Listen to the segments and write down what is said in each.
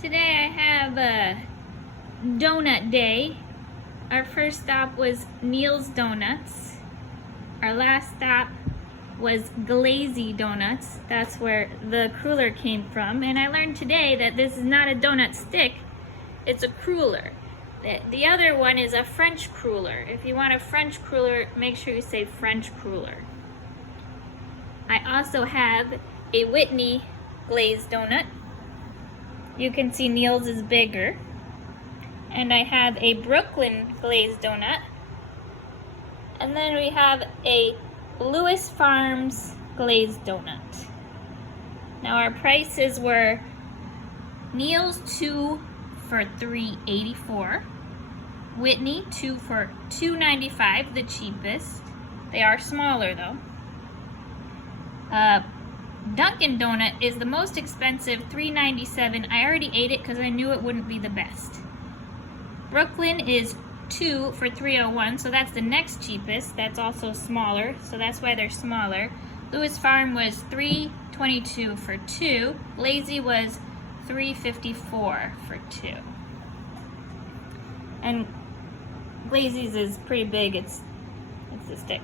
Today I have a donut day. Our first stop was Neil's Donuts. Our last stop was Glazy Donuts. That's where the cruller came from. And I learned today that this is not a donut stick, it's a cruller. The other one is a French cruller. If you want a French cruller, make sure you say French cruller. I also have a Whitney glazed donut. You can see Neil's is bigger. And I have a Brooklyn glazed donut. And then we have a Lewis Farms glazed donut. Now our prices were Neil's 2 for $3.84. Whitney 2 for $2.95, the cheapest. They are smaller though. Dunkin' Donut is the most expensive, $3.97. I already ate it because I knew it wouldn't be the best. Brooklyn is 2 for $3.01, so that's the next cheapest. That's also smaller, so that's why they're smaller. Lewis Farm was $3.22 for 2. Lazy was $3.54 for 2. And Lazy's is pretty big. It's a stick.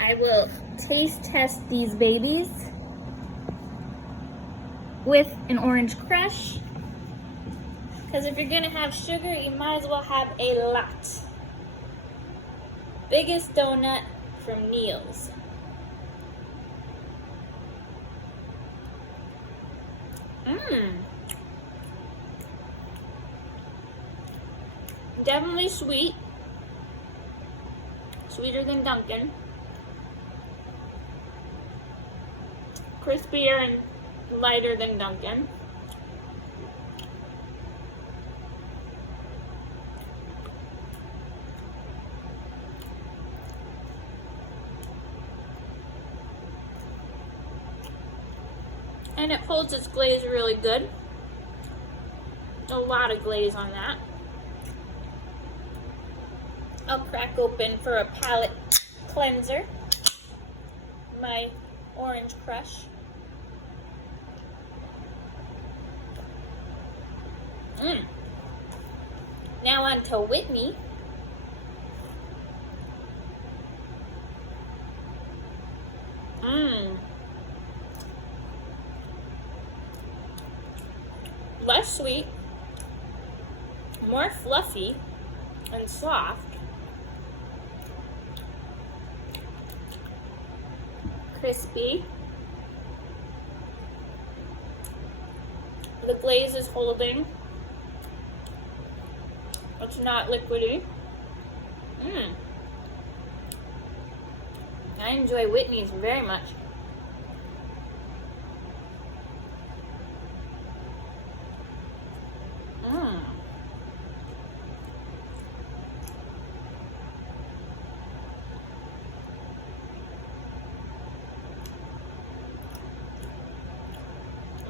I will taste test these babies with an orange crush. Because if you're gonna have sugar, you might as well have a lot. Biggest donut from Neil's. Definitely sweet. Sweeter than Dunkin'. Crispier and lighter than Dunkin'. And it holds its glaze really good. A lot of glaze on that. I'll crack open for a palate cleanser my orange crush. Now on to Whitney. Less sweet, more fluffy and soft. Crispy. The glaze is holding. It's not liquidy. I enjoy Whitney's very much.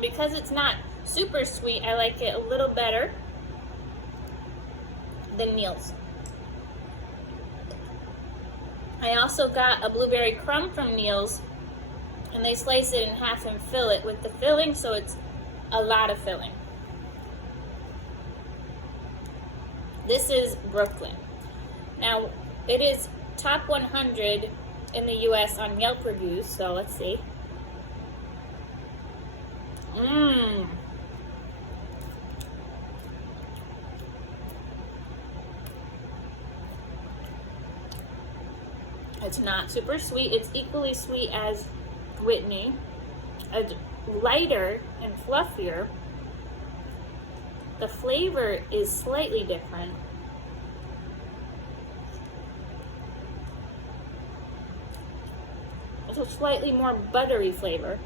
Because it's not super sweet, I like it a little better than Neil's. I also got a blueberry crumb from Neil's, and they slice it in half and fill it with the filling, so it's a lot of filling. This is Brooklyn. Now, it is top 100 in the US on Yelp reviews, so let's see. It's not super sweet. It's equally sweet as Whitney. It's lighter and fluffier. The flavor is slightly different. It's a slightly more buttery flavor.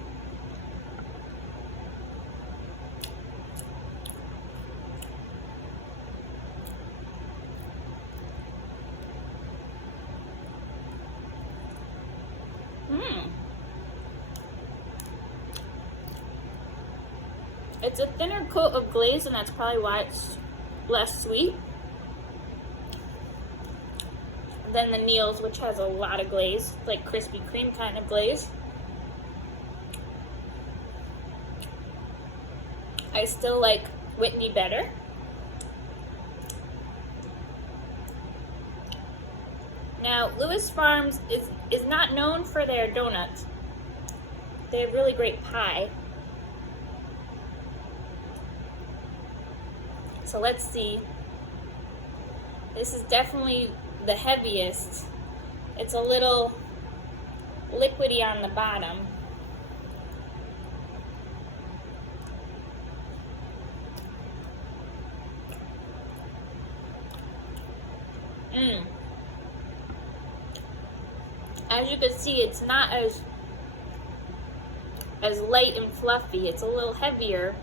It's a thinner coat of glaze, and that's probably why it's less sweet than the Neil's, which has a lot of glaze, like Krispy Kreme kind of glaze. I still like Whitney better. Now, Lewis Farms is not known for their donuts. They have really great pie. So let's see. This is definitely the heaviest. It's a little liquidy on the bottom. As you can see, it's not as light and fluffy. It's a little heavier.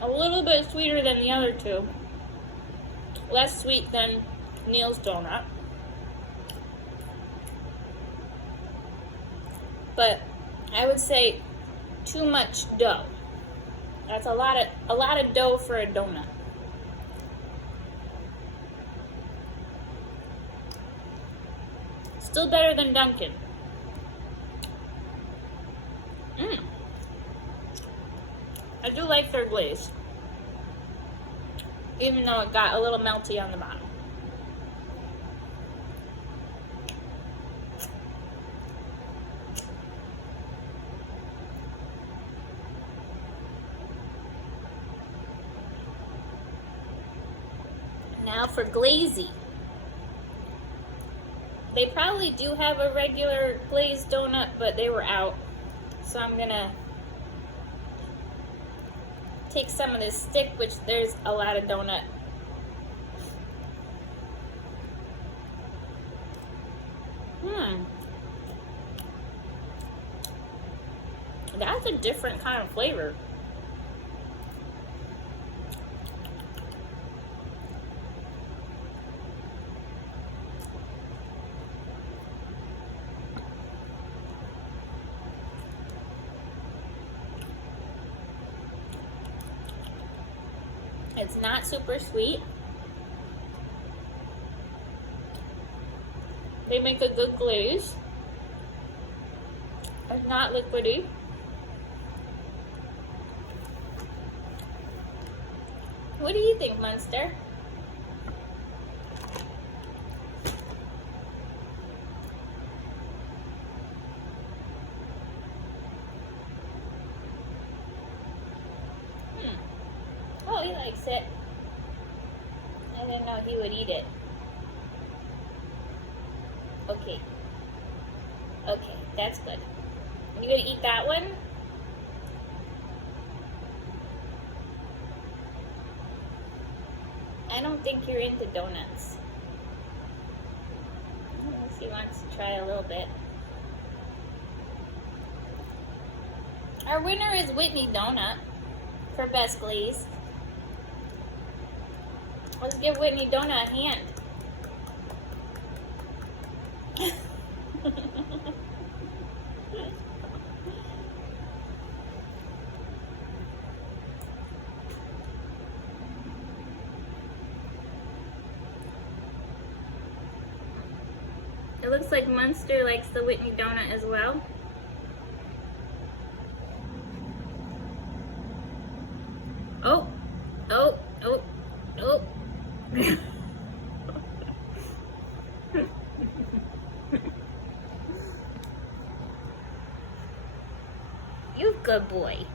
A little bit sweeter than the other two. Less sweet than Neil's donut. But I would say too much dough. That's a lot of dough for a donut. Still better than Dunkin'. I do like their glaze, even though it got a little melty on the bottom. Now for glazy. They probably do have a regular glazed donut, but they were out. So I'm gonna take some of this stick, which there's a lot of donut. That's a different kind of flavor. It's not super sweet. They make a good glaze. It's not liquidy. What do you think, Munster? Oh, he likes it. I didn't know he would eat it. Okay. Okay, that's good. You gonna eat that one? I don't think you're into donuts. Unless he wants to try a little bit. Our winner is Whitney Donut for best glaze. Let's give Whitney Donut a hand. It looks like Munster likes the Whitney Donut as well. Oh, oh, oh, oh. You good boy.